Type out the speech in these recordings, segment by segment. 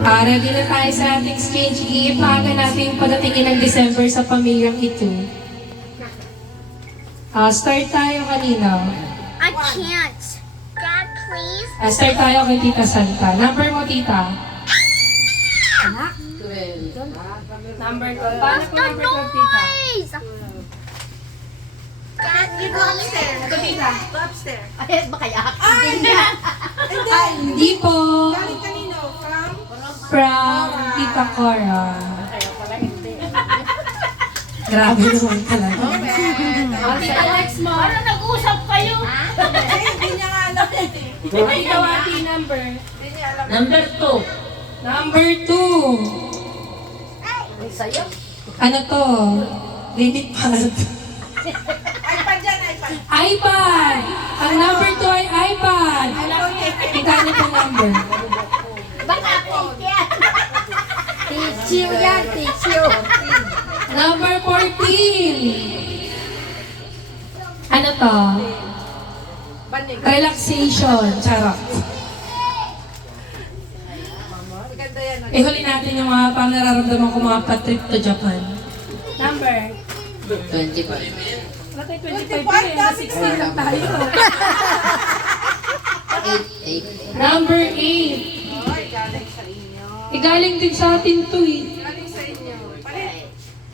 Ready na tayo sa ating exchange gift. Maaga natin padatingin ng December sa pamilyang ito. Start tayo kanina. I can't. Dad, please. Start tayo kay Tita Santa. Number mo, Tita? Number 12. Paano po number 12, Tita? Please. Dad, You go upstairs. Ito, Tita. Go upstairs. Ay, baka yak. Hindi po. Galing kanino? From? From Tita Cora. Grabe naman talaga. Tita Lex mo. Parang nag-usap kayo. Hindi niya nga alam yun eh. Tita Wati, number? Hindi niya alam. Number 2. Number 2. Ay, sa'yo. Ano to? Limit pad. iPad yan, iPad. iPad! Ang number 2 ay iPad. Ikano po number? Baka take yan. Teach you yan, teach you. Number 14. Ano to? Banig. Relaxation. Charot. Maganda yan. Ihuli natin yung mga panararamdaman ko mga pa-trip to Japan. Number? 25. Wala tayo 25 pa eh. Na 16 lang tayo. 8. Number 8. Oy, galing sa inyo. Galing din sa atin to eh. Galing sa inyo. Palit.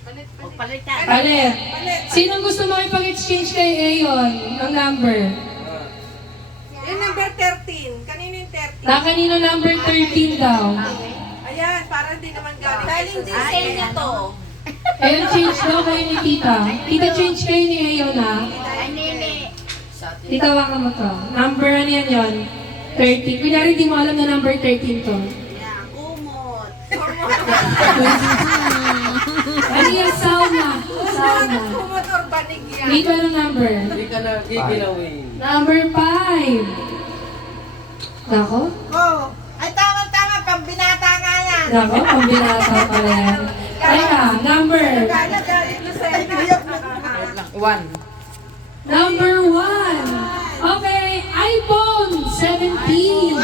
Palit, palit. Palitan. Palit. Sinong gusto makipag-exchange kay Aeon? Ang number? Yung number 13. Kanino yung 13? Na kanino number 13 daw? Ayan, para hindi naman galing. Galing din sa inyo to. Aeon, change daw kayo ni Tita. Tita, change kayo ni Aeon ha. Ay, nene. Tita, waka mo to. Number ano yan yun? 13. Kunyari di mo alam na number 13 to. Yeah, kumot. Ano yan? Sauna. Sauna. Kumot or banig yan. Dito anong number? Hindi ka na giginawin. Number 5. Nako? Oh. Ay, tama-tama. Pambinata nga yan. Nako, pambinata pala yan. Teka, number. Galing na sa inyo. Number 1. Okay, iPhone 17.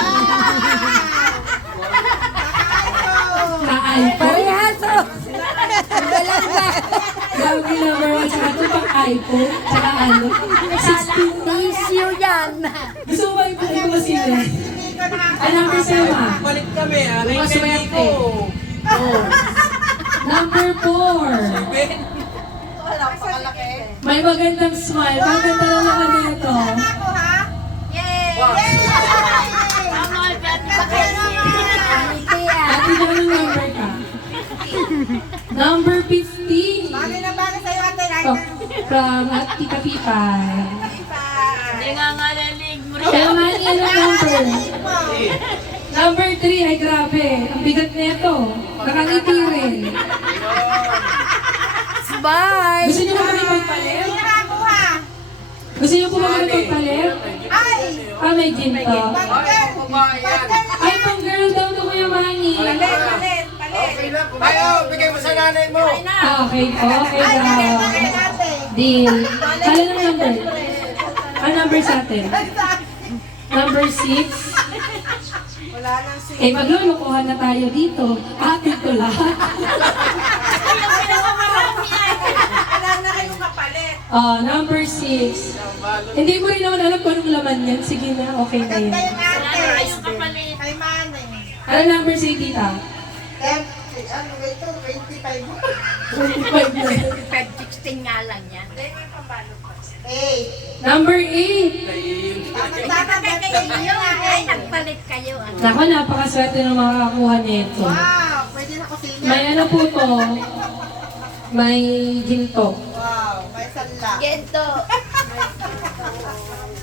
Ka-iPhone. Parihaso. Grabe number 1. Tsaka ito pang iPhone. Tsaka ano? 16. Teach you yan. Gusto mo ba iPhone mo sila? Ay, number 7. Balik kami, Bukas hindi swerte. Number 4. Wala pa kalaki. May magandang smile. Maganda lang naman nito. Ako ha? Yay! Ang mga bakit Ate, anong number ka? Number 15. Bagay na bagay sa'yo, ate. Oh, from at Tita Pipay. Hindi nga nga lalig mo rin. Kaya nga niya anong number? Number 3. Ay, grabe. Ang bigat nito. Nakangiti rin. Bye. Gusto niyo ba kami magpalit? Ako ha? Gusto niyo po ba kami magpalit? Ay! May ginto. Pagkal! Ay, pang girl daw to Kuya Manny. Palit, palit, palit. Ayo, bigay mo sa nanay mo. Okay po, okay Ay, palit, daw. palit natin. Deal. Kala ng number? Ang number sa atin? Number 6. Wala nang si... Maglulukuhan na tayo dito. Atin ko lahat. Wala na kayong kapalit. Number 6. Hindi mo rin naman alam kung anong laman yan. Sige na, okay na yun. Kayo ate. Kayong kapalit. Kay Manay. Ano number si Tita? Ano ba ito? 25. 25 na. 16 nga lang yan. Hey! Number 8. Tama-tama ba Kayo, ay, nagpalit kayo. Ano? Naku, napakaswerte ng makakakuha nito. Wow! Pwede na kusina. May ano po to? May ginto. Wow! May sanla. Gento.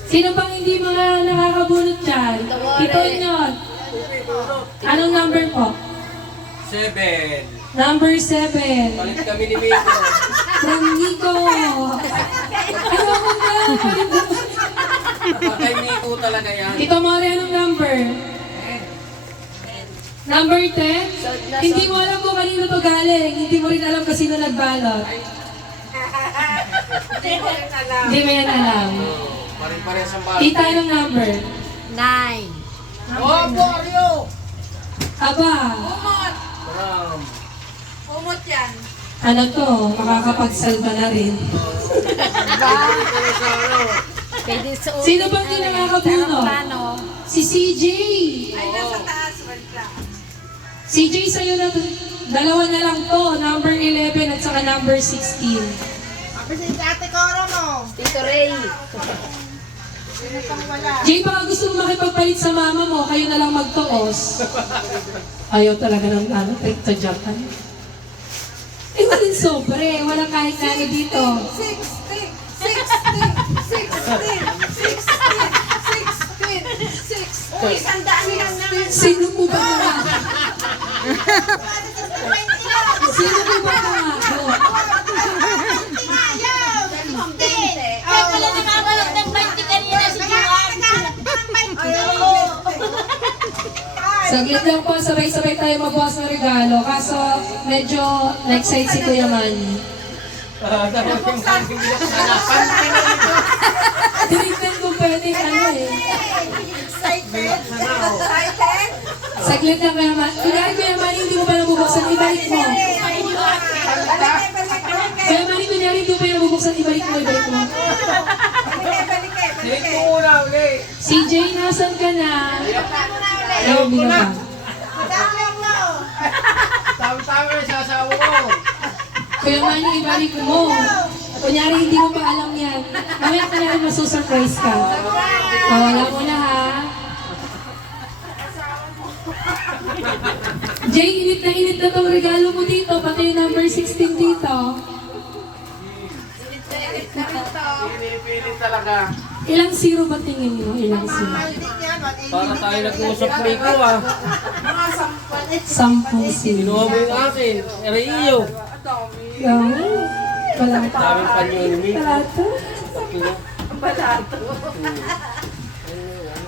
Sino bang hindi mga nakakabunot dyan? Ito nyo. Anong number po? 7. Number 7. Balik kami ni Miko. From Nico. Ayoko na. Kay Miko talaga yan. Ito Mari, anong number? Number 10? Hindi mo alam kung kanino to galing. Hindi mo rin alam kung sino nagbalot. Hindi ko rin alam. Hindi mo yan alam. Pare-parehas ang bata. Tita, anong number? 9. Oh, Borio! Aba, Umot. Ram. Umot yan. ano to, makakapagsalba na rin. Pwede suotin. Sino bang di nakakabuno? Plano. Si CJ. Ay, nasa taas. Wait lang. CJ, sa'yo na to. Dalawa na lang to, number 11 at saka number 16. Tito Ray. Jay, baka gusto mo makipagpalit sa mama mo, kayo na lang magtuos. Ayaw talaga ng trip to Japan. Eh, walang sobre, walang kahit nani dito. 16. 16. 16. 16. 16. 16. Uy, sandaan lang naman. Sino po ba nga? Sino po ba nga ako? Kaya pala nakabalog ng 20 kanina si Juan. Saglit lang po, sabay-sabay tayo magbukas ng regalo. Kaso, medyo na-excite si Kuya Manny. Tinignan ko pwedeng ano eh. Excited? Saglit lang Kuya Manny. Kuya Manny, hindi mo pa nabubuksan, ibalik mo. Kuya Manny, kunyari hindi mo pa nabubuksan, ibalik mo. Sinig mo muna, okay? CJ, nasan ka na? Ayaw, hindi na ba? Tama-tama yung sasawa ko. Kuya Manny, ibalik mo. Kunyari, hindi mo pa alam yan. Mamaya kunyari masusurprise ka. Wala mo na ha. Jay, init na tong regalo mo dito. Pati yung number 16 dito. Pinipilit talaga. Ilang zero ba tingin mo? Ilang zero? Para tayo nag-uusap Nico ah. 10 zero. Kinuha mo yung akin. Eriyo. Yan. Balato. Daming panyo ni Nico. Balato.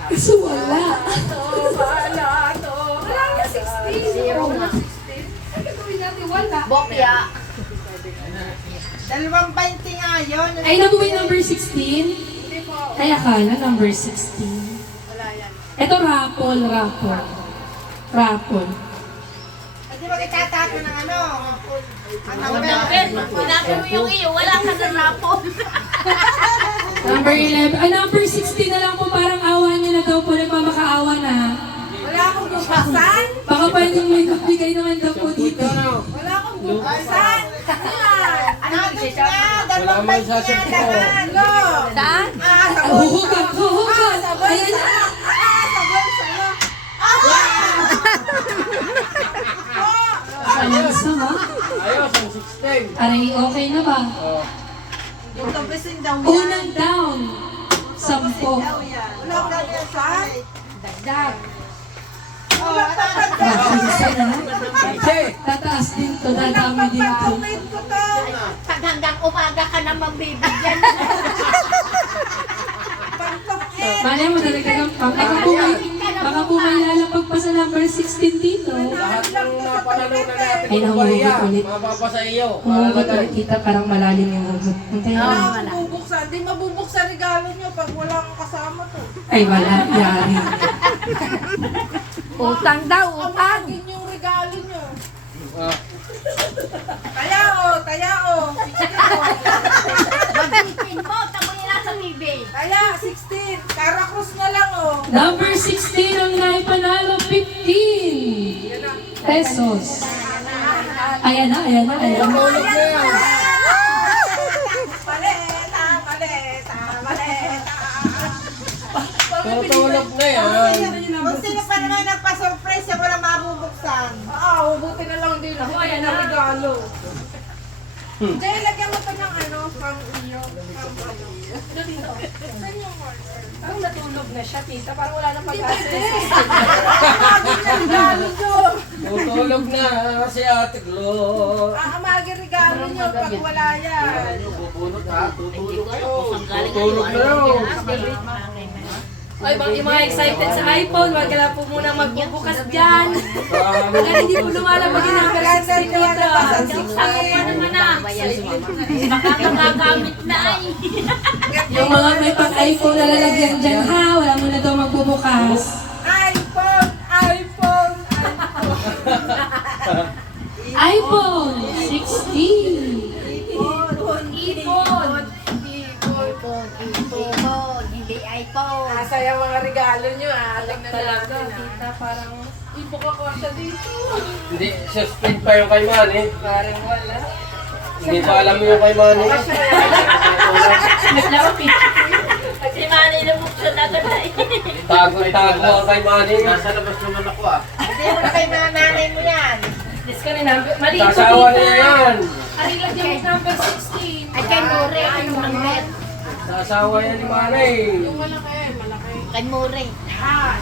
Kaso wala. Wala nga 16. Zero nga. Ay, gagawin natin wala. Bokya. 2.20 nga yun. Ay, nabuhay number 16? Hindi po. Kaya kala number 16. Wala yan. Ito raffle. Hindi ba itatapon ng ano? Ang Pinapin mo yung iyo. Wala ka sa rapon. Number 11. Ay, number 16 na lang po. Parang awa niyo na daw po. Nagmamakaawa na. Wala akong buksan. Baka pwedeng may bigay naman daw po dito. Wala akong buksan. Ano na? Wala man sa siyempre ko. Ano? Saan? Sabon. Huhugan. Ayan na. Sabon sa'yo. Ayan sama. Ayos, ang 16. Aray, okay na ba? Oh. Yung tabisin daw yan. Unang down. 10. Wala ka na saan? Dagdag. Oh, Isa na. Sige. Tataas din to. Dadami din to. Wait ko to. Pag hanggang umaga ka na mabibigyan. Pantokit. Malay mo talaga ng pang. Baka po may lalapag pa sa number 16 dito. Lahat ng napanalunan natin Ay, ng bariya, nahuhugot ulit. mapapa sa iyo. Umugot ulit kita parang malalim yung hugot. Hintayin mo. Wala akong bubuksan. Di mabubuksan regalo nyo pag wala akong kasama to. Ay, wala. Yari. Utang daw, utang. Amagin yung regalo nyo. Ah, Taya o. Mag-15 mo, tamoy na sa TV. Taya, 16. Cara Cruz na lang o. Number 16 ang naipanalo, 15 pesos. Ayan na. Tulog na yan. Maleta. Pero tulog na yan. Kung sino pa naman nagpa-surprise yung wala mabubuksan. Oo, buti na lang din ako. Ayan ang regalo. Jay, lagyan mo pa ng ano, from iyo. Saan yung order? Parang natulog na siya, tita. Parang wala nang pag-asa. Amagin na regalo nyo. Tutulog na si Ate Glo. Amagin regalo nyo pag wala yan. Bubunot ha, tutulog na yun. Tutulog na yun. Ay, yung mga excited sa iPhone, wag ka lang po muna magbubukas dyan. Hanggang hindi po lumalabag yung number 16 dito. Ako pa naman na. Baka magagamit na ay. Yung mga may pang-iPhone na lalagyan dyan, ha? Wala mo na daw magbubukas. iPhone. iPhone 16. Ipon. Hindi iPhone. Asa yung mga regalo nyo Tingnan Talaga, natin tita, parang Ipo ka kwarta dito. Hindi, suspend pa yung kay Manny. Parang wala. Hindi pa alam yung kay Manny. Si Manny nabuksan na na Tago ang kay Manny. Nasa labas naman ako ah. Hindi mo na kay mga nanay mo yan. mali ito, Sasawa tita. niya yan. Ari, lagyan mo number 16. At kay More, anong number? Sasawa yan ni Manny. Malaki. Kay More.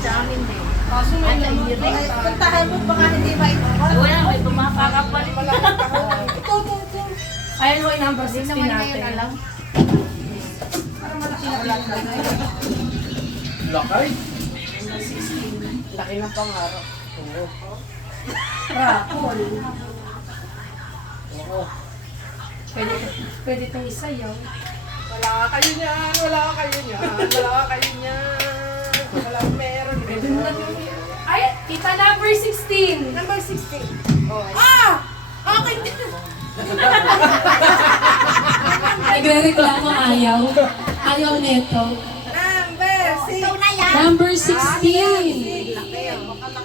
Sa amin din. Kaso may Ay, hindi rin. puntahan mo baka hindi ba ito? Wala, may pumapakap pa rin. Ito. Ayun ho, yung number 16 naman natin. ngayon alam. Lakay. Laki ng pangarap. Rapol. Oo. Pwede itong isayaw. Wala kayo niyan. Wala meron. Ay, tita, number 16. Number 16. Ah! Okay din. Nagre-reklamo ayaw. Ayaw neto. Number 6. Ito na yan. Number 16.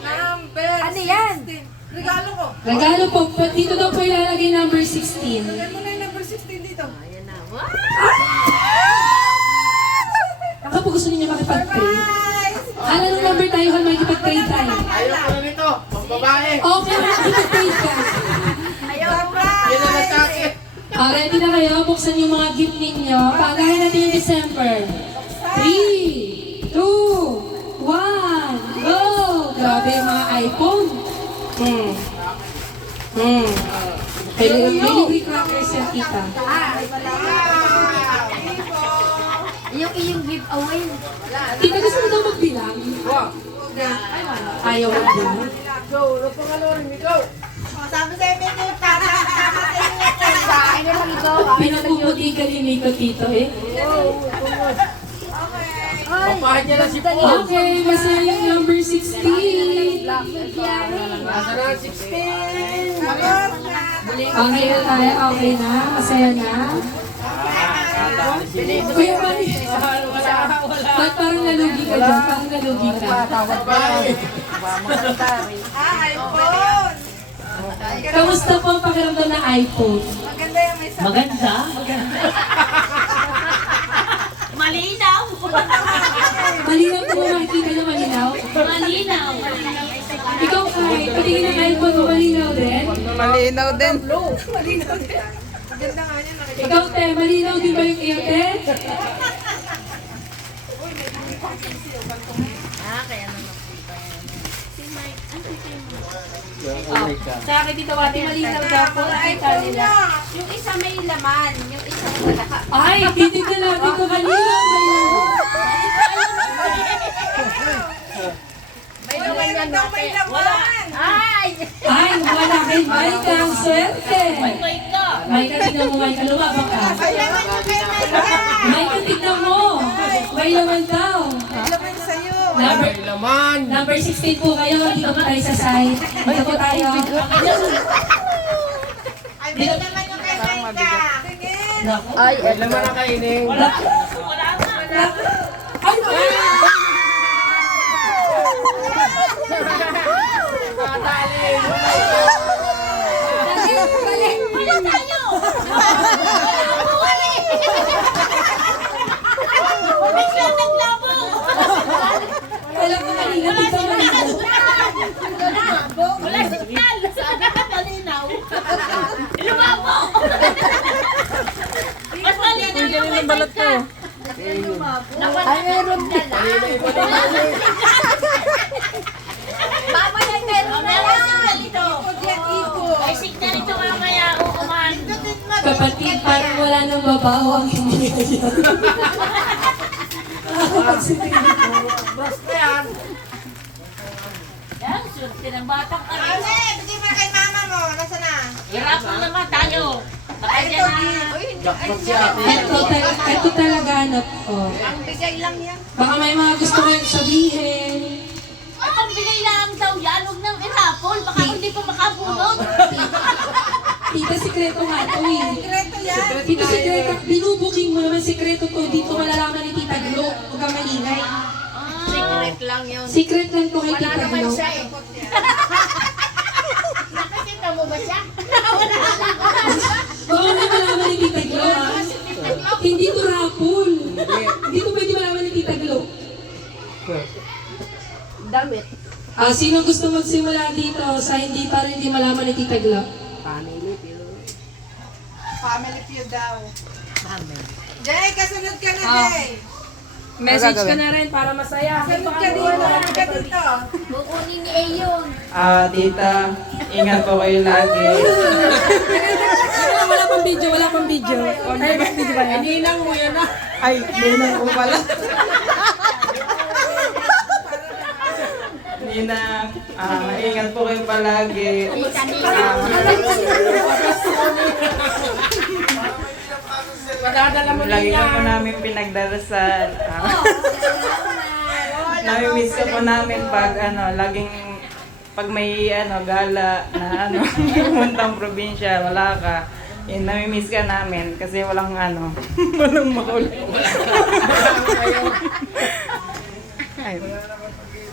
Number Ano yan? 16. Regalo ko. Regalo po. Dito daw po ilalagay number 16. Lagay mo na yung number 16 dito. Ayan na. Wow! Baka po gusto ninyo makipag-trade. Guys! Ano nung number tayo kung makipag-trade tayo? Ayaw ko na nito. Pambabae. Okay, makipag-trade ka. Yan na nagkakit. Ready na kayo? Buksan yung mga gift ninyo. Paagahin natin yung December. 3, 2, 1, go! Grabe yung mga iPhone. Delivery crackers yan, tita. Yung iyong giveaway. Tita, gusto mo daw magbilang? Ayaw magbilang. Go! Lupang go! Sabi sa'yo, may tuta. Tama sa inyo. Ay, na lang ito. Pinagpuputikan ni Miko, tito eh. Papahan niya na si Paul. Okay, masaya yung number 16. Nasa na 16. Okay na tayo, okay na, masaya na. Kuya Mali, ba't parang nalugi ka dyan? Parang nalugi ka. Babae. iPhone! Kamusta po ang pakiramdam ng iPhone? Maganda yung may sabi. Maganda? Malinaw. Malinaw po makikita na malinaw? Malinaw. Ikaw kahit patingin ng iPhone mo, malinaw din? Malinaw din. Malinaw din. Maganda nga niya. Ikaw te, malinaw din ba yung iyo te? Kaya naman. Sa akin dito, Wati, malinaw daw po. Kita nila. Yung isa may laman. Yung isa wala. Ay, titignan natin kung malinaw ba yun. May laman daw, may laman. Ay! Ay, wala kay Mike ang swerte. Wait ka. Mike, tignan mo, Mike, lumabang ka. May laman yung kay Mike. Mike, tignan mo. May laman daw. May laman sa'yo. Number, Ay, laman. number 16 po kayo. Dito po tayo sa side. Dito po tayo. Ay, may laman yung kay Mike. Tingin. Naku. May laman na kainin. Wala nga. Ay, wala. Wala tayo! Biglang naglabong! Alam ko kanina, dito malinaw. Wala signal! Sabi ka malinaw! Lumabo! Mas malinaw yung may mic ka! Ay, meron ka lang! Mama, may meron na lang! Signal ito! May signal ito mamaya, uuman! Kapatid, parang wala nang babaho ang hindi yan. Basta yan. Yan, swerte ng batang kami. Ale, bigay mo na kay mama mo. Nasaan na? Hirapan naman tayo! Baka dyan na... Jackpot si ate. Ito talaga, ano po. Ang bigay lang yan. Baka may mga gusto kayong sabihin. pambigay lang daw yan. Huwag nang irapol. Baka hindi pa makabunod. Tita, sikreto nga ito eh. Sikreto yan. Tita, sikreto. Binubuking mo naman sikreto to. Dito malalaman ni Tita Glo. Huwag kang maingay. Secret lang yun. Secret lang to kay Tita Glo. Nakikita mo ba siya? Oo, na malaman ni Tita Glo ha. Hindi to rapol. Hindi to pwede malaman ni Tita Glo. Damit. Sino gusto magsimula dito sa hindi para hindi malaman ni Tita Glo? Family feud daw. Jay, kasunod ka na, Jay. Message ka na rin para masaya. Kasunod ka dito. Ano ka dito? Kukunin ni Ayon. Tita, ingat po kayo lagi. Wala pang video, wala pang video. Ay, mas video ba yan? Ninang mo yan ah. Ay, ninang ko pala. Ninang, ingat po kayo palagi. Padadala mo Lagi ka po namin pinagdarasal. Nami-miss ka po namin pag laging pag may gala na puntang probinsya, wala ka. Yun, nami-miss ka namin kasi walang walang makulit.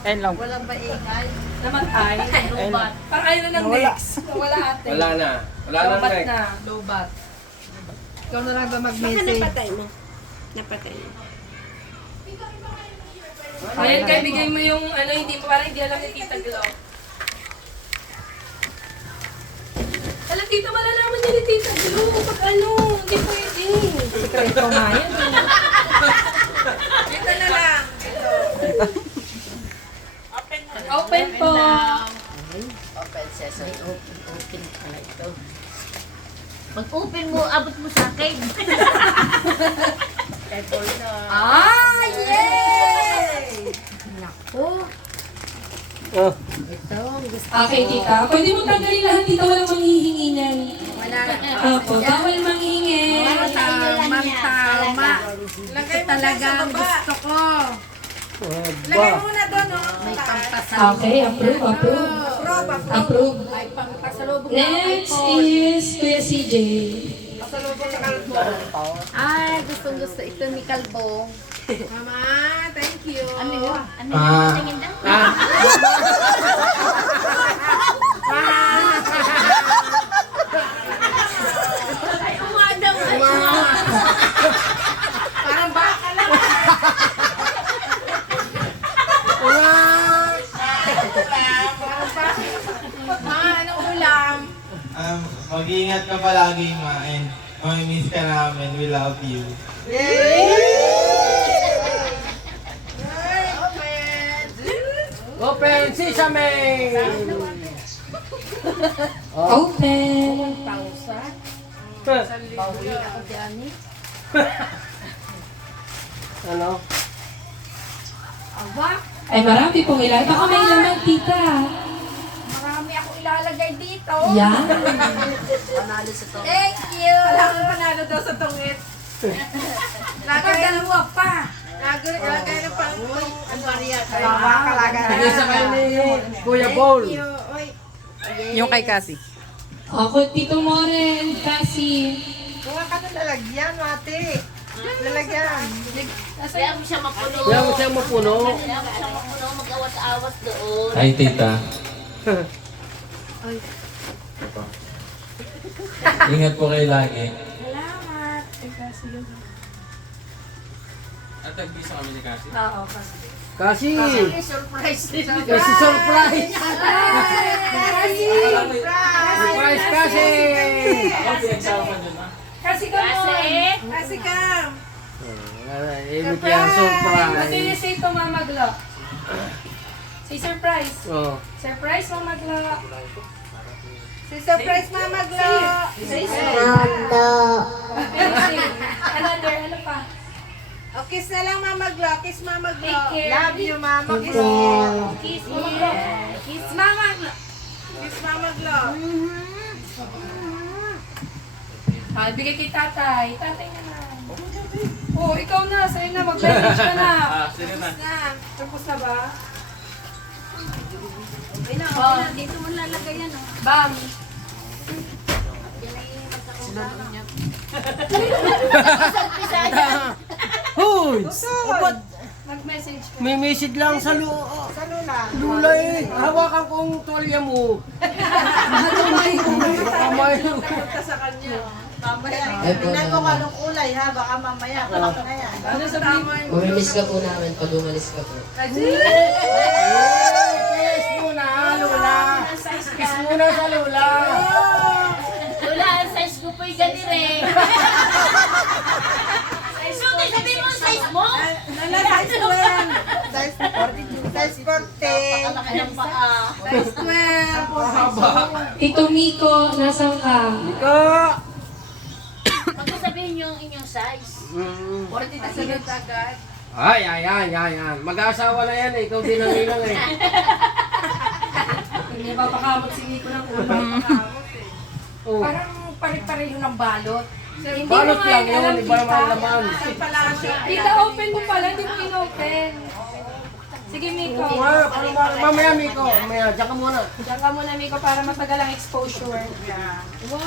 Ayun lang. Walang baingay. Namatay. Lubat. Parang ayaw na ng next. Wala ate. Wala na. Wala na Lobat next. na. Lobat. Ikaw na lang ba mag-message? Ayan, kaya bigay mo yung hindi mo parang hindi alam ni Tita Glo. Alam, Tita, malalaman niya ni Tita Glo. Pag hindi pwede. Sikreto nga yan. Dito na lang. Dito. Open po. Open sesame. Open pala ito. Pag-open mo, abot mo sa akin. Yay! Naku. Ito, ang gusto Okay, Tita. Pwede mo tanggalin lahat, Tita. Walang manghihingi niyan. Wala. Opo, bawal manghingi. Tama. Lagay mo talaga ang gusto ko. Lagay mo na doon, no? May pampasalubong. Okay, approve. Approve. May pampasalubong. Next is Kuya CJ. Pasalubong sa kalbo. Ay, gustong-gusto ito ni Kalbong. Mama, thank you. Ano yun? Ano yun? Tingin daw? Ay, umadaw. Parang baka lang. Ma, anong ulam? Mag-iingat ka palagi, Ma, and mamimiss ka namin. We love you. Open sesame! Open. Ano? Ay, marami pong ilan. Baka may laman, Tita. Marami ako ilalagay dito. Yan. Panalo sa to. Thank you. Wala akong panalo daw sa tungit. Lagay dalawa pa. Lagay na pang ang bariya. Tawa ka lagay. Bigay sa kayo ni Kuya Paul. Thank you. Oy. Yung kay Cassie. Ako, Tito Moren, kasi. Kuha ka ng lalagyan, ate. Lalagyan. Kaya mo siya mapuno. Kaya mo siyang mapuno. Kaya mo siya mapuno. Mag-awas-awas doon. Hi, tita. Ingat po kayo lagi. Salamat. At nagbisa kami ni Cassie. Oo, kasi. Kasi! Surprise. Kasi surprise! Surprise kasi! Kasi ka mo. Kasi Cam. Ibig yan, What do surprise. you say to Mama Glo? Say surprise. Oh. Surprise, Mama Glo. Si Surprise Mama Glo. Say Another, ano pa? O, kiss na lang Mama Glo. Kiss Mama Glo. Take care. Love you, Mama. Kiss Kiss Mama Glo. Kiss Mama Glo. Kiss Mama Glo. Bigay kay tatay. Tatay na na. Oh, ikaw na. Sa'yo na. Mag-message ka na. Sige na. Na. Tapos na ba? Dito mo lalagay yan, oh. Bang! Hoy! Mag-message ko. May message lang sa lula eh. Hawakan ko ang tuwalya mo. Kamay. Tingnan mo kung anong kulay ha, baka mamaya. Kalak na yan. Ano sabihin mo? Umalis ka po namin pag umalis ka po. Kiss muna, lula. Kiss muna sa lula. Lula, ang size ko po'y ganito eh. Suti, sabihin mo ang size mo? Size 12. Size 40. Kalaki ng paa. Size 12. Tito Miko, nasan ka? Ika. Magsasabihin yung inyong size. Ay. Mag-aasawa na yan eh. Ikaw din ang ilang eh. Hindi papakamot si Miko ng ulo. Oh. Parang pare-pareho ng balot. Hindi Balot mo nga lang yun yun. alam, Iba naman tita. laman. Tita, open mo pala, hindi mo in-open. Sige, Miko. Oo nga. Mamaya, Miko. Mamaya. Diyan ka muna. Diyan ka muna, Miko, para matagal ang exposure. Wow,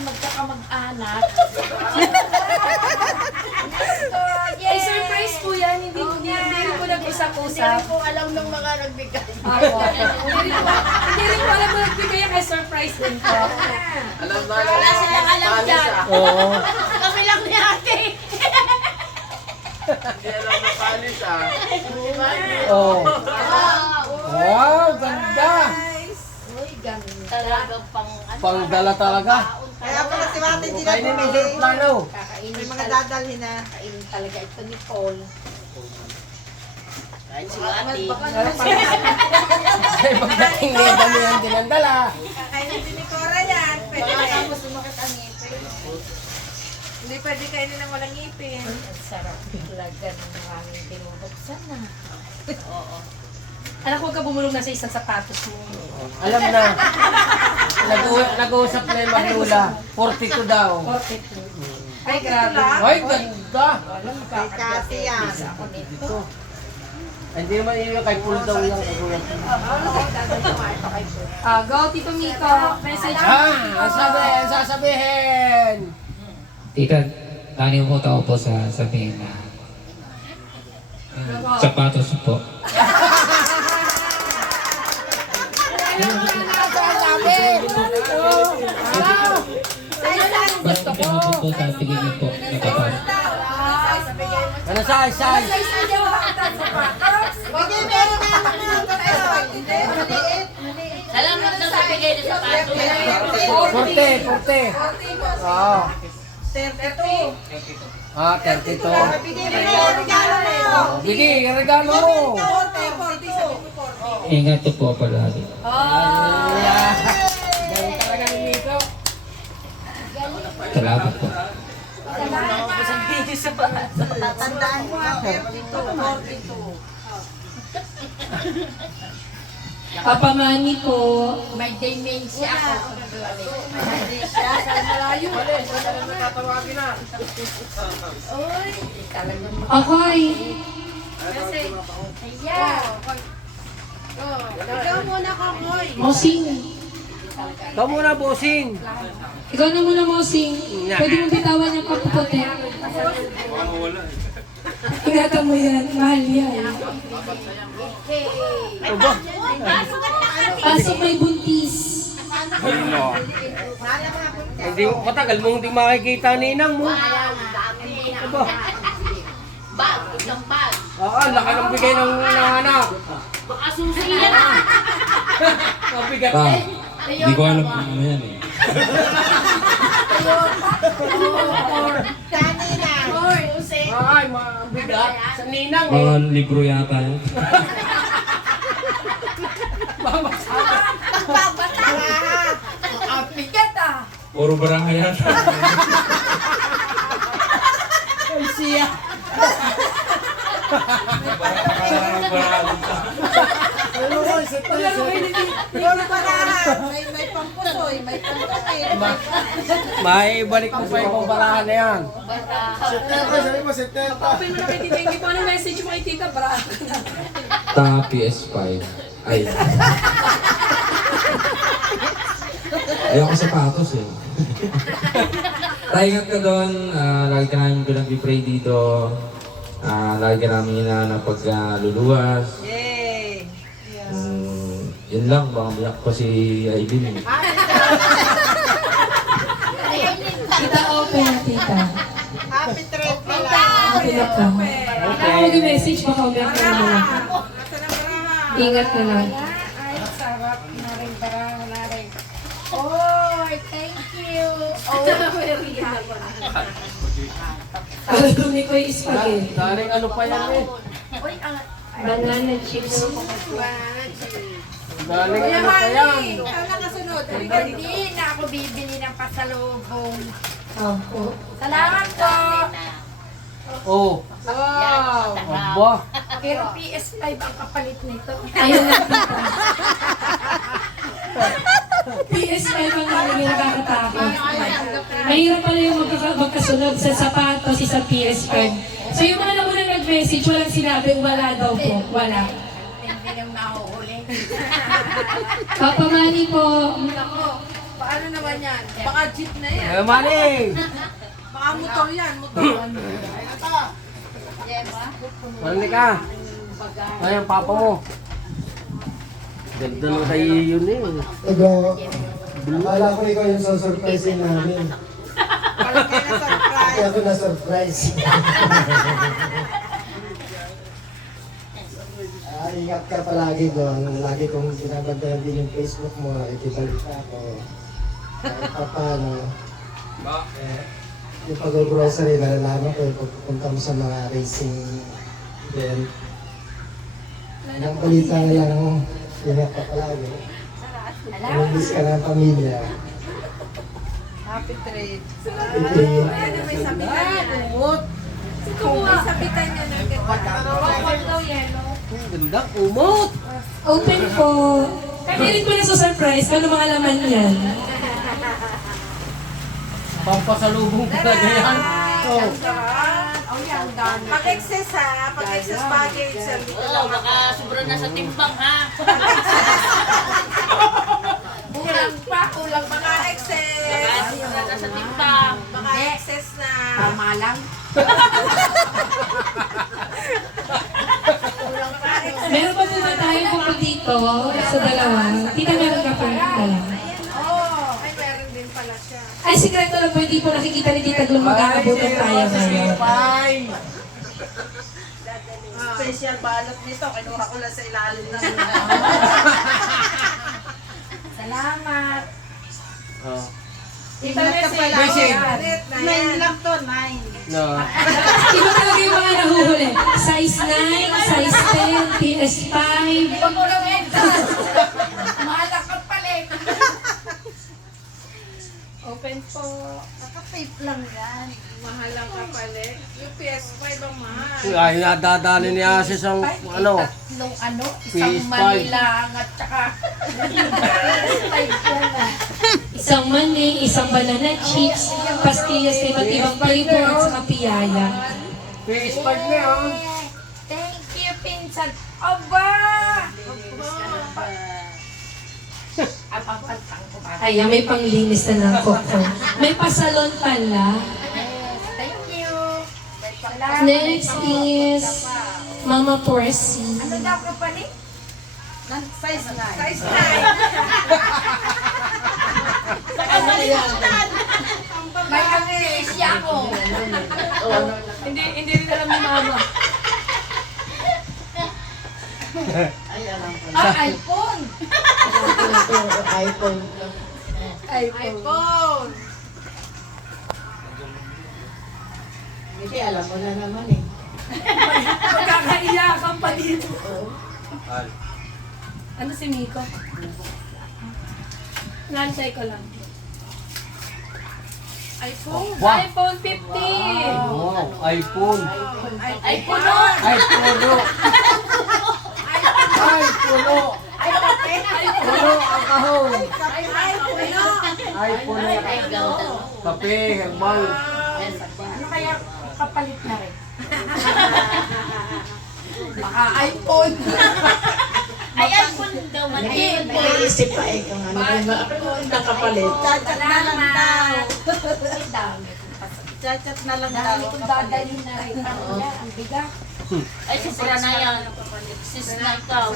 magkakamag-anak. Ay, surprise po yan. Hindi rin po nag-usap-usap. Hindi ko alam ng mga nagbigay. Ako. Hindi rin po alam mo nagbigay kay surprise din po. Wala silang alam dyan. Oo. Kami lang ni ate. Oh. Wow, ganda. Talagang pang ano. Pangdala talaga. Kaya pala si Mate hindi na Kainin mo bumili. yung plano. May mga dadalhin na. Kainin talaga ito ni Paul. Kahit si ate. Kasi pagdating niya, dami ang dinandala. Kakainin din ni Cora yan. Pwede Baka kainin. tapos sumakit ang ngipin. Hindi pwede kainin ng walang ngipin. Ang sarap talaga ng maraming binubuksan na. Anak, huwag ka bumulong na sa isang sapatos mo. Alam na. Nag-uusap na yung maglula. 42 daw. Ay, grabe. Ay, ganda. Kay Kasi yan. Ito. Hindi naman yun kay Pool daw lang. Go, Tito Miko. Message. Ang sasabihin. Tita, tani mo tao po sa sabihin na sapatos po. Gusto ko po sa tingin niyo po na sapatos. Ano size? Hindi, meron na naman. Hindi, maliit. Salamat daw sa bigay na sapatos. 40. Oo. 32. 32. Bigay mo na yung regalo mo. Bigay, yung regalo mo. 40, sabi mo 40. Ingat po palagi. Galing talaga ni Miko. Salamat po. Tatandaan mo ha, 42. Papa Manny po. May dementia ako. Hindi siya. Sa malayo. Akoy. Ikaw muna ka, Moy. Mosing. Ikaw muna, bossing. Ikaw na muna, Mosing. Pwede mong bitawan yung kapuputi. Ingatan mo yan. Mahal yan. Pasok may buntis. Hindi, matagal mong hindi makikita ninang mo. Bag, isang bag. Laka ng bigay ng anak. Baka susi yan ah. Mabigat. Pa, hindi ko alam kung ano yan eh. Kanina. Ay, mabigat. Sa ninang eh. Mga libro yata yan. Ang bigat ah. Puro barangay yata. Ay, siya. Puro barahan. May pampusoy, may pampusoy. May balik mo pa yung kumparahan na yan. Open mo na kay Tita. Hindi po ano message mo kay Tita. Para. Ta PS5. Ay. Ayoko sapatos eh. Tayo ingat ka doon. Lagi ka namin pinag-pray dito. Lagi ka namin hinahanap pag luluwas. Yay! Yun lang, baka biyak pa si Aileen. Tita, open na, tita. Happy trip pala. Open na ka. Ako mag-message, baka umiyak na naman ako. Nasa na baraha? Ingat na lang. Ay, sarap na rin baraha na rin. Oh, thank you. Oh, very Alam ni ko yung spaghetti. Daring ano pa yan eh. Uy, Banana chips. Daring Kuya ano pa yan. Manny, ano kasunod? hindi na ako bibili ng pasalubong. Opo. Salamat po. Oh, Wow! aba. Pero PS5 ang kapalit nito. Ayun na, tita. PS5 ang nalagay nakakatakot. Mahirap pala yung magkasunod sa sapatos, sa PS5. So yung mga naunang nag-message, walang sinabi, wala daw po. Wala. Hindi nang mahuhuli. Papa Manny po. Ako, paano naman yan? Baka jeep na yan. Eh, Manny! Baka motor yan, motor. Manny ka. Ay, ang papa mo. Ganda na sa iyo yun eh. Ego, akala ko ikaw yung susurprisein namin. Walang kayo na surprise. Kaya ako na-surprise. Ingat ka palagi doon. Lagi kong binabantayan din yung Facebook mo. Ikibalita ko. Kahit pa paano. Yung pag-grocery, nalalaman ko yung pagpupunta mo sa mga racing event. Ang balita na lang, ingat ka palagi. Namiss ka ng pamilya. Happy trip. Ito Ano may sabitan yan? Kung may sabitan yan ng ganda. Ganda, umot! Open po. Kaya rin ko na sa surprise. Ano mga laman yan? Pampasalubong talaga yan. Oh. Pag-excess ha, pag-excess baggage, dito lang ako. Baka sobrang na sa timbang ha. Kulang pa, kulang mga excess. Sobrang na sa timbang. Mga excess na. Tama lang. Kulang pa excess. Meron pa po ba tayo po dito sa dalawa? Tita, meron ka po dalawa. Oh, ay meron din pala siya. Ay, sikreto lang po, hindi po nakikita ni Tita Glum mag-aabutan tayo ngayon. Special balot nito, kinuha ko lang sa ilalim ng Salamat. Oh. Ingat ka pala. Message. 9 lang to, 9. No. Iba talaga yung mga nahuhuli. Size 9, size 10, PS5. Huwag mo lang Mahalak ka palit. Open po. Naka-tape lang yan. Mahal ang kapalit. Yung PS5 ang mahal. Ay, nadadali ni Asis ang ano. Tatlong ano, isang PS5. Manilang at saka Isang mani, isang banana chips, pastillas na iba't ibang flavor at saka piyaya. PS5 na yun. Thank you, pinsan. Aba! At ang pantang ko ba? Ayan, may panglinis na ng koko. May pasalon pala. Thank you. Salamat. Next is Mama Porcy. Ano daw ka palit? Size 9. Size 9. May amnesia ako. Hindi rin alam ni Mama. iPhone. iPhone. iPhone. Hindi, alam mo na naman eh. Magkakaiyakan pa dito. Ano si Miko? Nansay ko lang. iPhone. Wow. iPhone 15! Wow, iPhone. Ay, puno. iPhone. iPhone. Puno ang kahon. iPhone. Kape, herbal. Ano kaya kapalit na rin? Baka iPhone. Ayan po daw man. Nag-iisip pa eh kung ano kung nakapalit. Chat na lang daw. Chat na lang daw. Kung dadalhin na rin ako na, ang bigat. Ay, sisira na yan. Sis na ikaw.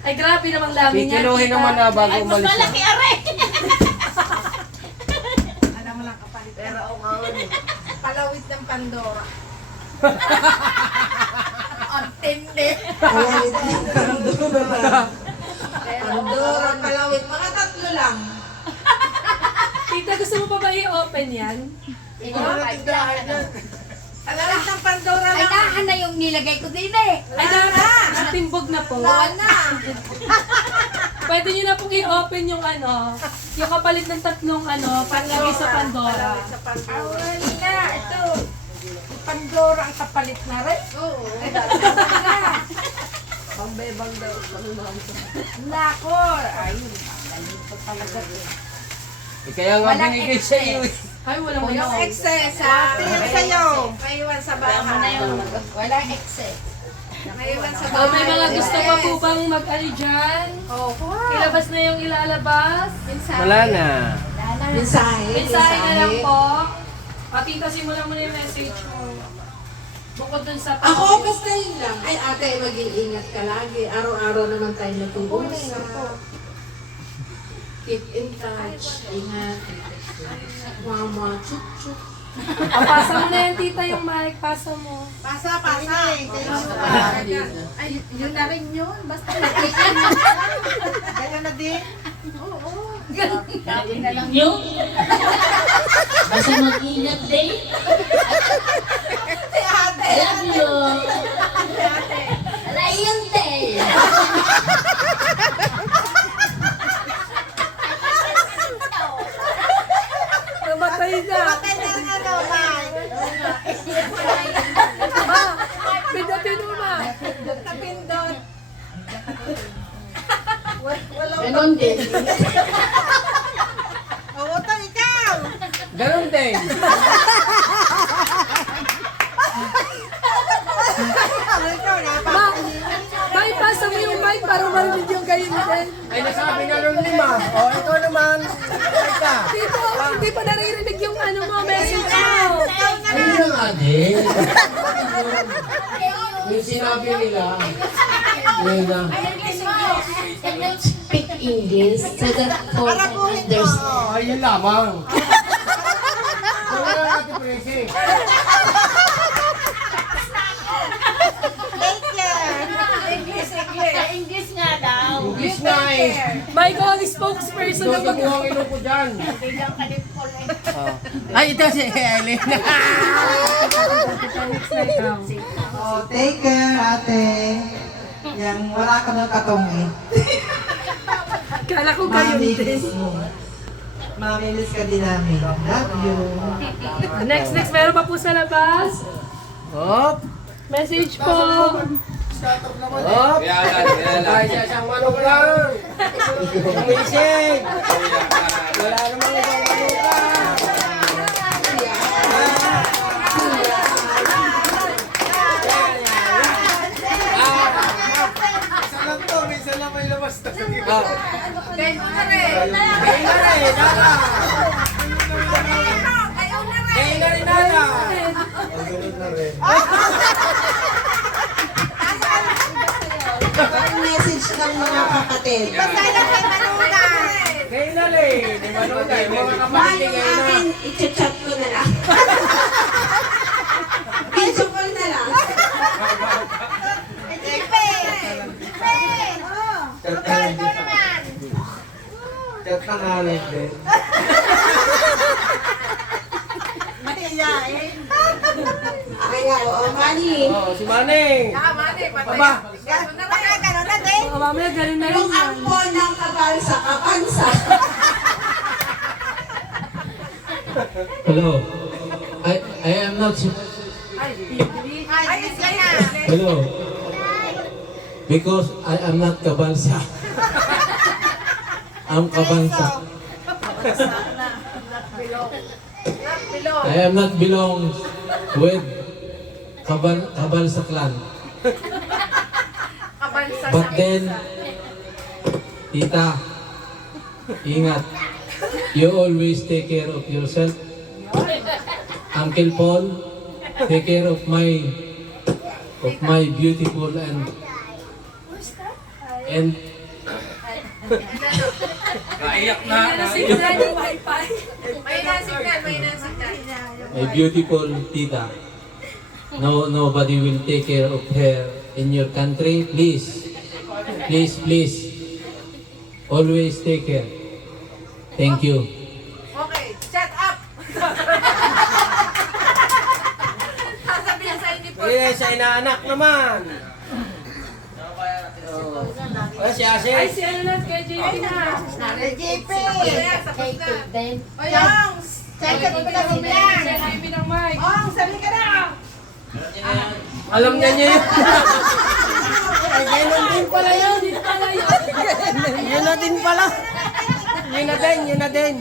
Ay, grabe naman dami niya. Kikiluhin naman na bago Ay, mas umalis na. malaki aray. Alam mo lang kapalit. Pero palawit ng Pandora. Ang tindi. Pandora, palawit. Mga 3 lang. Tita, gusto mo pa ba i-open yan? Palawit ng Pandora Ay, lang. nahan na yung nilagay ko din eh. Ay, natimbog na po. Wala na. Pwede nyo na pong i-open yung yung kapalit ng 3 panlagay sa Pandora. Sa Pandora. Wala na, ito. Pandora ang kapalit na rin. Oo. Pambebang daw. Nako. Ayun. Galing ko talaga. Kaya nga binigay sa iyo. Ay, walang Yung wala. excess ha. Yung sa'yo. Maiwan sa Wala mo na bahay. yun. Walang excess. Maiwan sa Oh, bahay. may mga gusto pa po bang mag-dyan? Oh, wow. Ilabas na yung ilalabas. Wala na. Mensahe. Mensahe na lang po. Tita, simulan mo na yung message mo. Bukod dun sa Ako, basta yun lang. Ay, ate, mag-iingat ka lagi. Araw-araw naman tayo nag-uusap. Keep in touch. Ingat. Mama, chup-chup. Pasa mo na yan, tita, yung mic. Pasa mo. Pasa. Ay, yun na rin yun. Basta ganyan na din. Sabi na lang yun. Basta mag-ingat din. Si ate. Love you. Wala yun din. Namatay na. Patay na ang ano, May. Pindatin mo ma. Napindot. Walang Ganon din. Oo, to ikaw. Ganun din. Ikaw na. May pasa mo yung mic para marinig yung kayo din. Ay, nasabi na ng 5. O, ito naman. Ika. Tito, hindi pa naririnig yung mo, message mo. Ayun lang, ate. Yung sinabi nila. Yun lang. Can you speak English so that for others? Ayun lamang. Wala lang natin pressing. Sa English nga daw. English na eh. May kong spokesperson Ito na sa buhang ilo ko dyan. Ay, ito si Eileen. Oh, take care, ate. Yang wala ka ng katong eh. Kala ko kayo din. Mamimiss mo. Mamimiss ka din namin. Love you. Next, meron pa po sa labas. Hop. Message po. Hop. Ay, siya siyang manok lang. Amazing. Wala namang ibang manok lang. Minsan lang may labas na sa gitna. Kayo na rin, Dara. Kayo na rin, Dara. Ang message ng mga kapatid. Masaya kay Manunan. Kayo na rin. Ni Manunay, mga kapatid Yung kayo na. akin, i-chat ko na lang. Video call na lang. Ipe. Ikaw naman. Chat ka nga rin din. Mahiyain. Ay nga, oo, Manny. Oh, si Maneng. Mani, patay. Aba. Gano'n na rin. Gano'n na din. O, mamaya ganun na rin Yung yan. ampo ng kabansa, kapansa. Hello. I am not. Ay, ka na. Hello. Because I am not kabansa. I'm kabansa. I am not belong with kabansa clan. Kabansa But then, tita, ingat. You always take care of yourself. Uncle Paul, take care of my beautiful and Naiyak na. my beautiful tita. No, nobody will take care of her in your country. Please, please, please. Always take care. Thank you. Okay, shut up! Sasabihin sa inyo po. Eh, sa inaanak naman. Ay, si Ase. Ay, si ano na, kay JP na. JP! Tapos na. O yung, second ko na rin yan. JP ng mic. Ong, sabi ka na! Alam niya yun. Ay, ganun din pala yun. Din pala yun. Yun na din pala. Yun na din.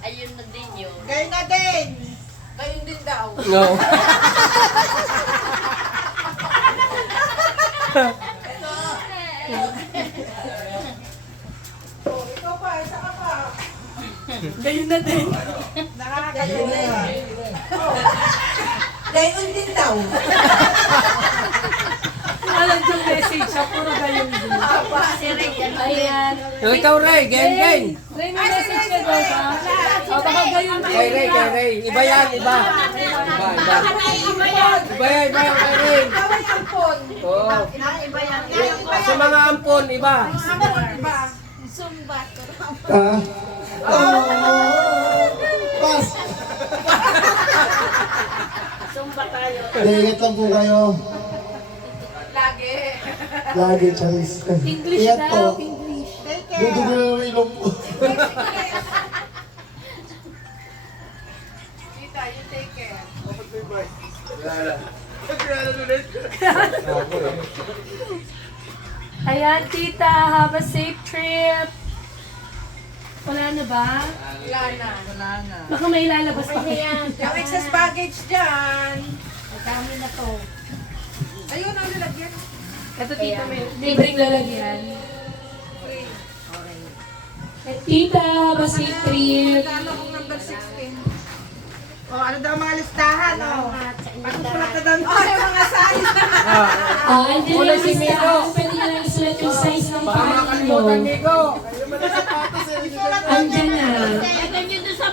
Ayun na din yun. Kayo na din! Kayo din daw. No. Oh, ikaw pa, isa ka pa. Ganyan na din. Nakakagaling. Gayon din daw. Alam yung message siya, puro ganyan din. Ayan. So, ikaw, Ray. Gang. Ray, may message ka daw ba? O, baka ganyan din. Kay Ray. Iba yan, iba. Iba yan, kay Ray. Kaway ampon. Oo. Iba yan. Sa mga ampon, iba. Ampon, iba. Ah. Pas! Sumba tayo. Ingat lang po kayo. Lagi. Lagi, Charis. English Ingat daw, po. English. Take care. Dudugo yung ilong po. Tita, you take care. Ayan, tita, have a safe trip. Wala na ba? Wala na. Baka may lalabas pa. Yung excess baggage dyan. Dami na to. Ayun, ang lalagyan. Ito, tita, may libreng lalagyan. Tita, have a safe trip. Nagano kong number 16. Oh, ano daw mga listahan, oh. Pagkukulat na daw. Oh, yung mga size na. Andyan yung listahan. Pwede nyo lang isulat yung size ng pangalan nyo. Nico. Andyan na. Ganyan doon sa